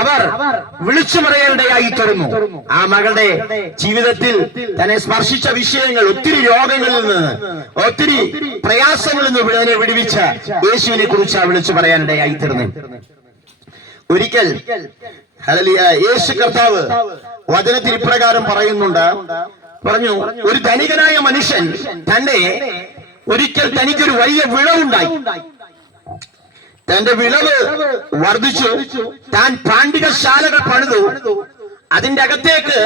അവർ വിളിച്ചു പറയാനിടയായി തീർന്നു. ആ മകളുടെ ജീവിതത്തിൽ തന്നെ സ്പർശിച്ച വിഷയങ്ങൾ, ഒത്തിരി രോഗങ്ങളിൽ നിന്ന്, ഒത്തിരി പ്രയാസങ്ങളിൽ നിന്ന് അതിനെ വിടുവിച്ച യേശുവിനെ കുറിച്ച് വിളിച്ചു പറയാനിടയായി തീർന്നു. ഒരിക്കൽ യേശു കർത്താവ് വചനത്തിൽ ഇപ്രകാരം പറഞ്ഞു, ഒരു ധനികനായ മനുഷ്യൻ ഒരിക്കൽ തനിക്കൊരു വലിയ വിളവുണ്ടായി. തന്റെ വിളവ് വർദ്ധിച്ചു. താൻ പാണ്ഡികശാലകൾ പണിതു. അതിന്റെ അകത്തേക്ക്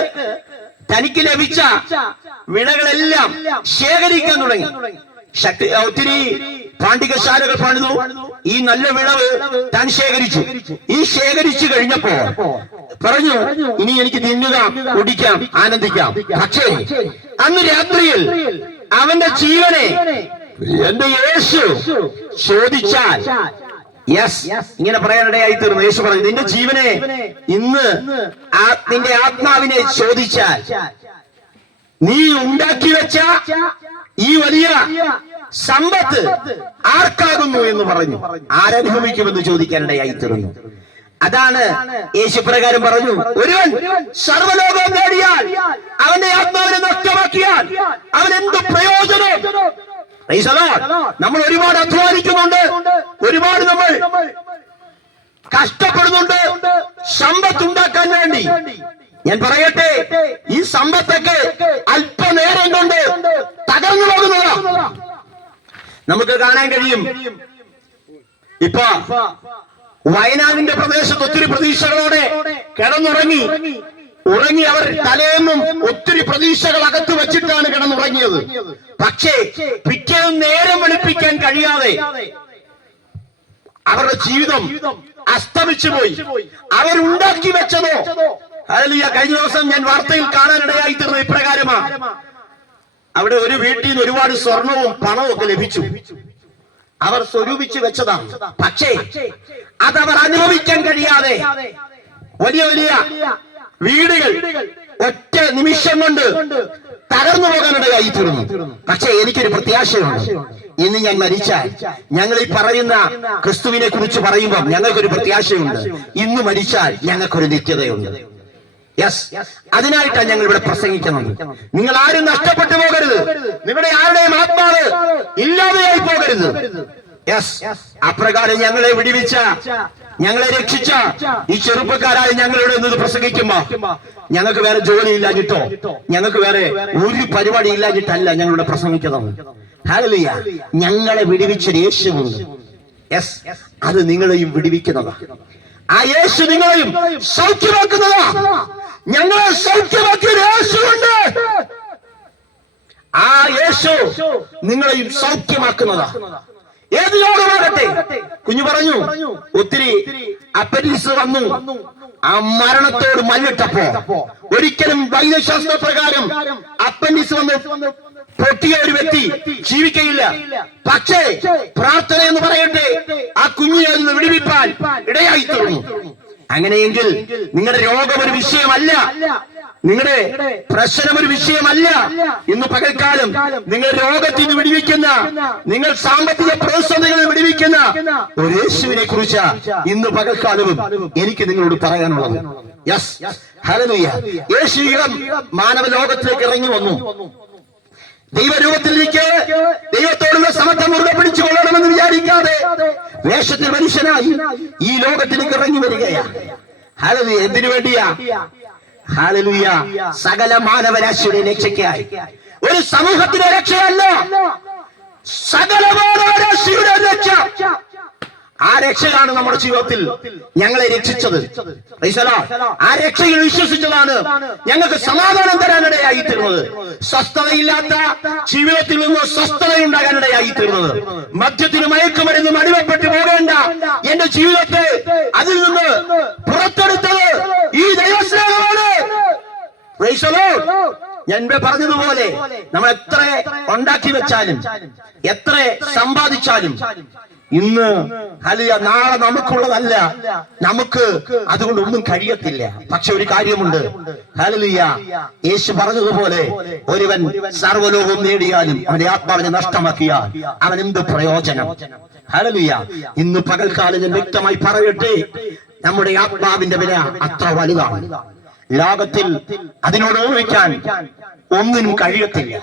തനിക്ക് ലഭിച്ച വിളകളെല്ലാം ശേഖരിക്കാൻ തുടങ്ങി. ഒത്തിരി പാണ്ഡികശാലകൾ പണിതു. ഈ നല്ല വിളവ് താൻ ശേഖരിച്ചു. ഈ ശേഖരിച്ചു കഴിഞ്ഞപ്പോ പറഞ്ഞു, ഇനി എനിക്ക് തിന്നുക, കുടിക്കാം, ആനന്ദിക്കാം. പക്ഷേ അന്ന് രാത്രിയിൽ അവന്റെ ജീവനെ എന്റെ യേശു ചോദിച്ചാൽ, ഇങ്ങനെ പറയാനിടയായി തീർന്നു. യേശു പറഞ്ഞു, നിന്റെ ജീവനെ ഇന്ന് നിന്റെ ആത്മാവിനെ ചോദിച്ചാൽ നീ ഉണ്ടാക്കി വെച്ച ഈ വലിയ സമ്പത്ത് ആർക്കാകുന്നു എന്ന് പറഞ്ഞു. ആരനുഭവിക്കുമെന്ന് ചോദിക്കാനിടയായി തീർന്നു. അതാണ് യേശു പ്രകാരം പറഞ്ഞു, ഒരുവൻ സർവ്വലോകവും നേടിയാൽ അവന്റെ ആത്മാവിനെ നഷ്ടമാക്കിയാൽ അവൻ എന്ത് പ്രയോജനം? നമ്മൾ ഒരുപാട് അധ്വാനിക്കുന്നുണ്ട്, ഒരുപാട് നമ്മൾ കഷ്ടപ്പെടുന്നുണ്ട് സമ്പത്തുണ്ടാക്കാൻ വേണ്ടി. ഞാൻ പറയട്ടെ, ഈ സമ്പത്തൊക്കെ അല്പനേരം കൊണ്ട് തകർന്നു പോകുന്നതാ. നമുക്ക് കാണാൻ കഴിയും. ഇപ്പൊ വയനാടിന്റെ പ്രദേശത്ത് ഒത്തിരി പ്രതീക്ഷകളോടെ കിടന്നുറങ്ങി അവർ തലേന്നും ഒത്തിരി പ്രതീക്ഷകൾ അകത്ത് വെച്ചിട്ടാണ് കിടന്നുറങ്ങിയത്. പക്ഷേ പിറ്റേന്ന് നേരം വെളുപ്പിക്കാൻ കഴിയാതെ അവരുടെ ജീവിതം അസ്തമിച്ചു പോയി. അവരുണ്ടാക്കി വെച്ചതോ കഴിഞ്ഞ ദിവസം ഞാൻ വാർത്തയിൽ കാണാനിടയായി തീർന്നത് ഇപ്രകാരമാണ്. അവിടെ ഒരു വീട്ടിൽ നിന്ന് ഒരുപാട് സ്വർണവും പണവും ഒക്കെ ലഭിച്ചു. അവർ സ്വരൂപിച്ചു വെച്ചതാണ്. പക്ഷേ അതവർ അനുഭവിക്കാൻ കഴിയാതെ വലിയ വലിയ വീടുകൾ ഒറ്റ നിമിഷം കൊണ്ട് തകർന്നു പോകാനിടയായി തീർന്നു. പക്ഷേ എനിക്കൊരു പ്രത്യാശയുണ്ട്. ഇന്ന് ഞാൻ മരിച്ചാൽ, ഞങ്ങൾ ഈ പറയുന്ന ക്രിസ്തുവിനെ കുറിച്ച് പറയുമ്പോൾ ഞങ്ങൾക്കൊരു പ്രത്യാശയുണ്ട്. ഇന്ന് മരിച്ചാൽ ഞങ്ങൾക്കൊരു നിത്യതയുണ്ട്. അതിനായിട്ടാണ് ഞങ്ങൾ ഇവിടെ പ്രസംഗിക്കുന്നത്. നിങ്ങൾ ആരും നഷ്ടപ്പെട്ടു പോകരുത്. നിങ്ങളുടെ ആരുടെയും ആത്മാവ് ഇല്ലാതെയായി പോകരുത്. അപ്രകാരം ഞങ്ങളെ വിടിവിച്ച, ഞങ്ങളെ രക്ഷിച്ച ഈ ചെറുപ്പക്കാരായ ഞങ്ങളോട് എന്നത് പ്രസംഗിക്കുമ്പോ ഞങ്ങൾക്ക് വേറെ ജോലി ഇല്ലാഞ്ഞിട്ടോ, ഞങ്ങൾക്ക് വേറെ ഒരു പരിപാടി ഇല്ലാഞ്ഞിട്ടല്ല ഞങ്ങളുടെ പ്രസംഗിക്കുന്നത്. ഹല്ലേലൂയ. ഞങ്ങളെ വിടിവിച്ച യേശുവുണ്ട്. അത് നിങ്ങളെയും വിടിവിക്കുന്നതാ. ആ യേശു നിങ്ങളെയും സൗഖ്യമാക്കുന്നതാ. ഞങ്ങളെ സൗഖ്യമാക്കിയ യേശുവുണ്ട്. ആ യേശു നിങ്ങളെയും സൗഖ്യമാക്കുന്നതാ. ഏത് രോഗമാകട്ടെ. കുഞ്ഞു പറഞ്ഞു, ഒത്തിരി അപ്പൻഡിക്സ് വന്നു. ആ മരണത്തോട് മല്ലിട്ടപ്പോ ഒരിക്കലും വൈദ്യശാസ്ത്ര പ്രകാരം അപ്പൻഡിക്സ് വന്ന് പൊട്ടിയ ഒരു വ്യക്തി ജീവിക്കയില്ല. പക്ഷേ പ്രാർത്ഥന എന്ന് പറയട്ടെ, ആ കുഞ്ഞിനെ നിന്ന് വിടുവിപ്പാൻ ഇടയായി തീർന്നു. അങ്ങനെയെങ്കിൽ നിങ്ങളുടെ രോഗം ഒരു വിഷയമല്ല, നിങ്ങളുടെ പ്രശ്നം ഒരു വിഷയമല്ല. ഇന്ന് പകൽക്കാലം നിങ്ങൾ രോഗത്തിൽ നിന്ന് വിടുവിക്കുന്ന, നിങ്ങൾ സാമ്പത്തിക പ്രതിസന്ധികളിൽ വിടുവിക്കുന്ന ഒരു യേശുവിനെ കുറിച്ച് ഇന്ന് പകൽക്കാലവും എനിക്ക് നിങ്ങളോട് പറയാനുള്ളത്. ഹല്ലേലൂയ. യേശു മാനവ ലോകത്തിലേക്ക് ഇറങ്ങി വന്നു. ദൈവരൂപത്തിലേക്ക് ദൈവത്തോടുള്ള സമത്വം മുറുകെ പിടിച്ചു കൊള്ളണമെന്ന് വിചാരിക്കാതെ വേഷത്തിൽ മനുഷ്യനായി ഈ ലോകത്തിലേക്ക് ഇറങ്ങി വരികയാണ്. ഹല്ലേലൂയ. എന്തിനു വേണ്ടിയാ? ഹല്ലേലൂയ. സകല മാനവരാശിയുടെ രക്ഷയ്ക്കായി. ഒരു സമൂഹത്തിന്റെ രക്ഷയല്ല, സകല മാനവരാശിയുടെ രക്ഷ. ആ രക്ഷയാണ് നമ്മുടെ ജീവിതത്തിൽ ഞങ്ങളെ രക്ഷിച്ചത്. ആ രക്ഷയിൽ വിശ്വസിച്ചതാണ് ഞങ്ങൾക്ക് സമാധാനം തരാനിടയായി തീർന്നത്. സ്വസ്ഥതയില്ലാത്ത ജീവിതത്തിൽ നിന്ന് സ്വസ്ഥതയുണ്ടാകാനിടയായി തീർന്നത്. മദ്യത്തിന് മയക്കുമരുന്നും അടിമപ്പെട്ടു പോകേണ്ട എന്റെ ജീവിതത്തെ അതിൽ നിന്ന് പുറത്തെടുത്തത് ഈ ദൈവസ്നേഹമാണ്. ഞാൻ പറഞ്ഞതുപോലെ നമ്മൾ എത്ര ഉണ്ടാക്കി വെച്ചാലും, എത്ര സമ്പാദിച്ചാലും ഇന്ന് നാളെ നമുക്കുള്ളതല്ല, നമുക്ക് അതുകൊണ്ട് ഒന്നും കഴിയത്തില്ല. പക്ഷെ ഒരു കാര്യമുണ്ട്. ഹല്ലേലൂയ. യേശു പറഞ്ഞതുപോലെ ഒരുവൻ സർവ്വലോകവും നേടിയാലും അവന്റെ ആത്മാവിനെ നഷ്ടമാക്കിയാൽ അവൻ എന്ത് പ്രയോജനം? ഹല്ലേലൂയ. ഇന്ന് പകൽക്കാലം ഞാൻ വ്യക്തമായി പറയട്ടെ, നമ്മുടെ ആത്മാവിന്റെ വില അത്ര വലുതാണ്. ലോകത്തിൽ അതിനോട് ഓർമ്മിക്കാൻ ഒന്നിനും കഴിയത്തില്ല.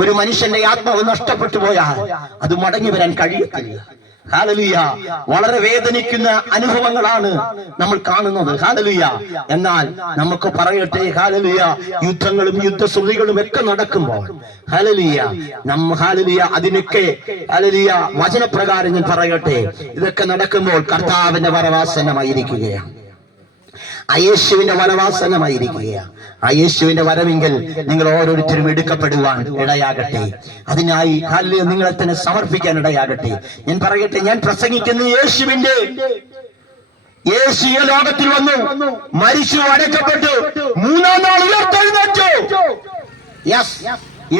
ഒരു മനുഷ്യന്റെ ആത്മാവ് നഷ്ടപ്പെട്ടു പോയാൽ അത് മടങ്ങി വരാൻ കഴിയത്തില്ല. ഹല്ലേലൂയ. വളരെ വേദനിക്കുന്ന അനുഭവങ്ങളാണ് നമ്മൾ കാണുന്നത്. ഹല്ലേലൂയ. എന്നാൽ നമുക്ക് പറയട്ടെ, ഹല്ലേലൂയ, യുദ്ധങ്ങളും യുദ്ധശ്രുതികളും ഒക്കെ നടക്കുമ്പോൾ ഹല്ലേലൂയ ഹല്ലേലൂയ അതിനൊക്കെ ഹല്ലേലൂയ വചനപ്രകാരം ഞാൻ പറയട്ടെ, ഇതൊക്കെ നടക്കുമ്പോൾ കർത്താവിന്റെ വരവാസനമായിരിക്കുകയാണ്. യേശുവിന്റെ വരവാസനമായിരിക്കുകയാണ്. യേശുവിന്റെ വരവെങ്കിൽ നിങ്ങൾ ഓരോരുത്തരും എടുക്കപ്പെടുവാൻ ഇടയാകട്ടെ. അതിനായി നിങ്ങളെ തന്നെ സമർപ്പിക്കാൻ ഇടയാകട്ടെ. ഞാൻ പറയട്ടെ, ഞാൻ പ്രസംഗിക്കുന്ന യേശു ഈ ലോകത്തിൽ വന്നു, മരിച്ചു, അടക്കപ്പെട്ടു, മൂന്നാം നാൾ ഉയർത്തെഴുന്നേറ്റു.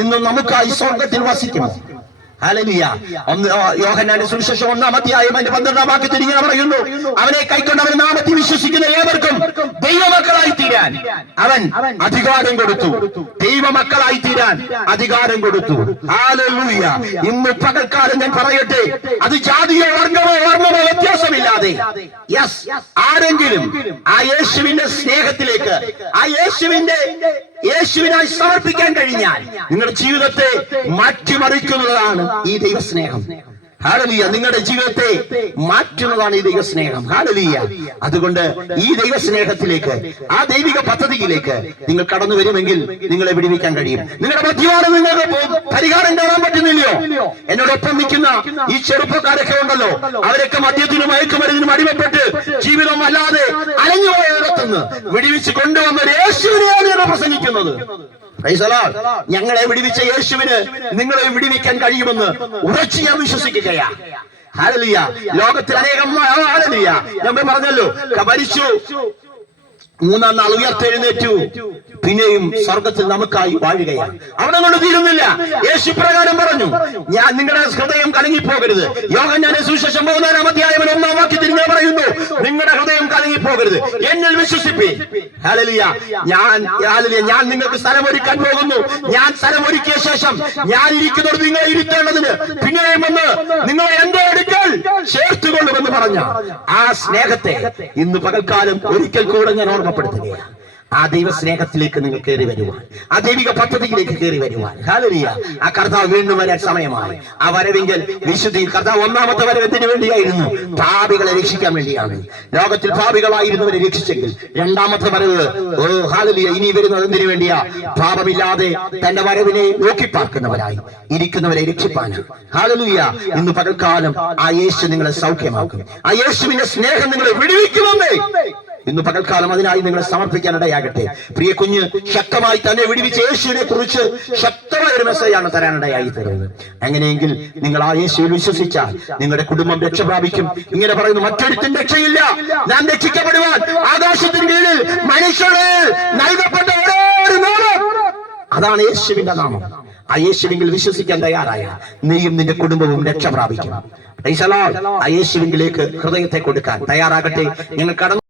ഇന്ന് നമുക്കായി സ്വർഗത്തിൽ വസിക്കണം. ഹല്ലേലൂയ. യോഹന്നാന്റെ സുവിശേഷം 1-ാം അധ്യായം 12-ാം വാക്യത്തിൽ ഇങ്ങനെ പറയുന്നു, അവനെ കൈക്കൊണ്ട് അവൻ നാമത്തിൽ വിശ്വസിക്കുന്ന ഏവർക്കും ദൈവമക്കളായി തീരാൻ അവൻ അധികാരം കൊടുത്തു. ദൈവമക്കളായി തീരാൻ അധികാരം കൊടുത്തു. ഹല്ലേലൂയ. ഇന്ന് പകൽക്കാലം ഞാൻ പറയട്ടെ, അത് ജാതിയോ വർഗമോ വ്യത്യാസമില്ലാതെ ആരെങ്കിലും ആ യേശുവിന്റെ സ്നേഹത്തിലേക്ക്, ആ യേശുവിനായി സമർപ്പിക്കാൻ കഴിഞ്ഞാൽ നിങ്ങളുടെ ജീവിതത്തെ മാറ്റിമറിക്കുന്നതാണ് ഈ ദൈവസ്നേഹം. ഹല്ലേലൂയ. നിങ്ങളുടെ ജീവിതത്തെ മാറ്റുന്നതാണ് ഈ ദൈവസ്നേഹം. ഹല്ലേലൂയ. അതുകൊണ്ട് ഈ ദൈവസ്നേഹത്തിലേക്ക്, ആ ദൈവിക പദ്ധതിയിലേക്ക് നിങ്ങൾ കടന്നു വരുമെങ്കിൽ നിങ്ങളെ വിടുവിക്കാൻ കഴിയും. നിങ്ങളുടെ മധ്യമാണ് നിങ്ങൾക്ക് പരിഹാരം കാണാൻ പറ്റുന്നില്ലയോ? എന്നോടൊപ്പം നിൽക്കുന്ന ഈ ചെറുപ്പക്കാരൊക്കെ ഉണ്ടല്ലോ, അവരൊക്കെ മദ്യത്തിനും മയക്കുമരുന്നിനും അടിമപ്പെട്ട് ജീവിതം അല്ലാതെ അലഞ്ഞുപോയ ഇടത്തുനിന്ന് വിടുവിച്ച് കൊണ്ടുവന്ന യേശുവിനെയാണ് ഞാൻ പ്രസംഗിക്കുന്നത്. ഞങ്ങളെ വിടുവിച്ച യേശുവിന് നിങ്ങളെ വിടുവിക്കാൻ കഴിയുമെന്ന് ഉറച്ചു ഞാൻ വിശ്വസിക്കുകയാണ്. ഹല്ലേലൂയ. ലോകത്തിൽ അനേകം ഹല്ലേലൂയ ഞാൻ പറഞ്ഞല്ലോ, മരിച്ചു, മൂന്നാം നാൾ ഉയർത്തെഴുന്നേറ്റു, പിന്നെയും സ്വർഗത്തിൽ നമുക്കായി വാഴുകയാണ്. അവിടെ കൊണ്ട് തീരുന്നില്ല. യേശു പ്രകാരം പറഞ്ഞു, ഞാൻ നിങ്ങളുടെ ഹൃദയം കലങ്ങിപ്പോകരുത്. യോഹന്നാന്റെ സുവിശേഷം 3-ാം അധ്യായം 1-ാം വാക്യത്തിൽ ഇങ്ങനെ പറയുന്നു, നിങ്ങളുടെ ഹൃദയം കലങ്ങിപ്പോകരുത്, എന്നിൽ വിശ്വസിപ്പീൻ. ഹല്ലേലൂയ. ഞാൻ നിങ്ങൾക്ക് സ്ഥലമൊരുക്കാൻ പോകുന്നു. ഞാൻ സ്ഥലമൊരുക്കിയ ശേഷം ഞാൻ ഇരിക്കുന്നത് നിങ്ങളെ ഇരുത്തേണ്ടതിന് പിന്നെയും വന്ന് നിങ്ങളെ എന്റെ അടുക്കൽ ചേർത്തുകൊള്ളുമെന്ന് പറഞ്ഞ ആ സ്നേഹത്തെ ഇന്ന് പകൽക്കാലം ഒരിക്കൽ കൂടെ ഞാൻ ഓർമ്മപ്പെടുത്തുകയാണ്. ആ ദൈവ സ്നേഹത്തിലേക്ക് നിങ്ങൾ കയറി വരുവാൻ, ആ ദൈവിക പദ്ധതിയിലേക്ക് കയറി വരുവാൻ. ഹല്ലേലൂയ. ആ കർത്താവ് വീണ്ടും വരാൻ സമയമായി. ആ വരവെങ്കിൽ വിശുദ്ധി. കർത്താവ് 1-ാമത്തെ വരവത്തിന് വേണ്ടിയായിരുന്നു, പാപികളെ രക്ഷിക്കാൻ വേണ്ടിയാണ്. ലോകത്തിൽ പാപികളായിരുന്നവരെ രക്ഷിച്ചെങ്കിൽ 2-ാമത്തെ വരവ് ഹല്ലേലൂയ ഇനി വരുന്നത് എന്തിനു വേണ്ടിയാ? പാപമില്ലാതെ തന്റെ വരവിനെ നോക്കിപ്പാർക്കുന്നവരായി ഇരിക്കുന്നവരെ രക്ഷിപ്പാനാണ്. ഹല്ലേലൂയ. ഇന്ന് പകൽക്കാലം ആ യേശു നിങ്ങളെ സൗഖ്യമാക്കും. ആ യേശുവിന്റെ സ്നേഹം നിങ്ങളെ വിടുവിക്കുമെന്നേ. ഇന്ന് പകൽക്കാലം അതിനായി നിങ്ങൾ സമർപ്പിക്കാൻ ഇടയാകട്ടെ. പ്രിയ കുഞ്ഞ്, ശക്തമായി തന്നെ വിടുവിച്ച യേശുവിനെ കുറിച്ച് ശക്തമായ ഒരു മെസ്സേജാണ് തരാനിടയായി തരുന്നത്. അങ്ങനെയെങ്കിൽ നിങ്ങൾ ആ യേശുവിൽ വിശ്വസിച്ചാൽ നിങ്ങളുടെ കുടുംബം രക്ഷ പ്രാപിക്കും. ഇങ്ങനെ പറയുന്നു, മറ്റൊരുത്തും രക്ഷയില്ല, ഞാൻ രക്ഷിക്കപ്പെടുവാൻ ആകാശത്തിന് കീഴിൽ മനുഷ്യരെ നൽകപ്പെട്ട ഒരു നാമം, അതാണ് യേശുവിന്റെ നാമം. ആ യേശുവിൽ വിശ്വസിക്കാൻ തയ്യാറായ നീയും നിന്റെ കുടുംബവും രക്ഷ പ്രാപിക്കും. ആ യേശുവിലേക്ക് ഹൃദയത്തെ കൊടുക്കാൻ തയ്യാറാകട്ടെ. ഞങ്ങൾ കടന്നു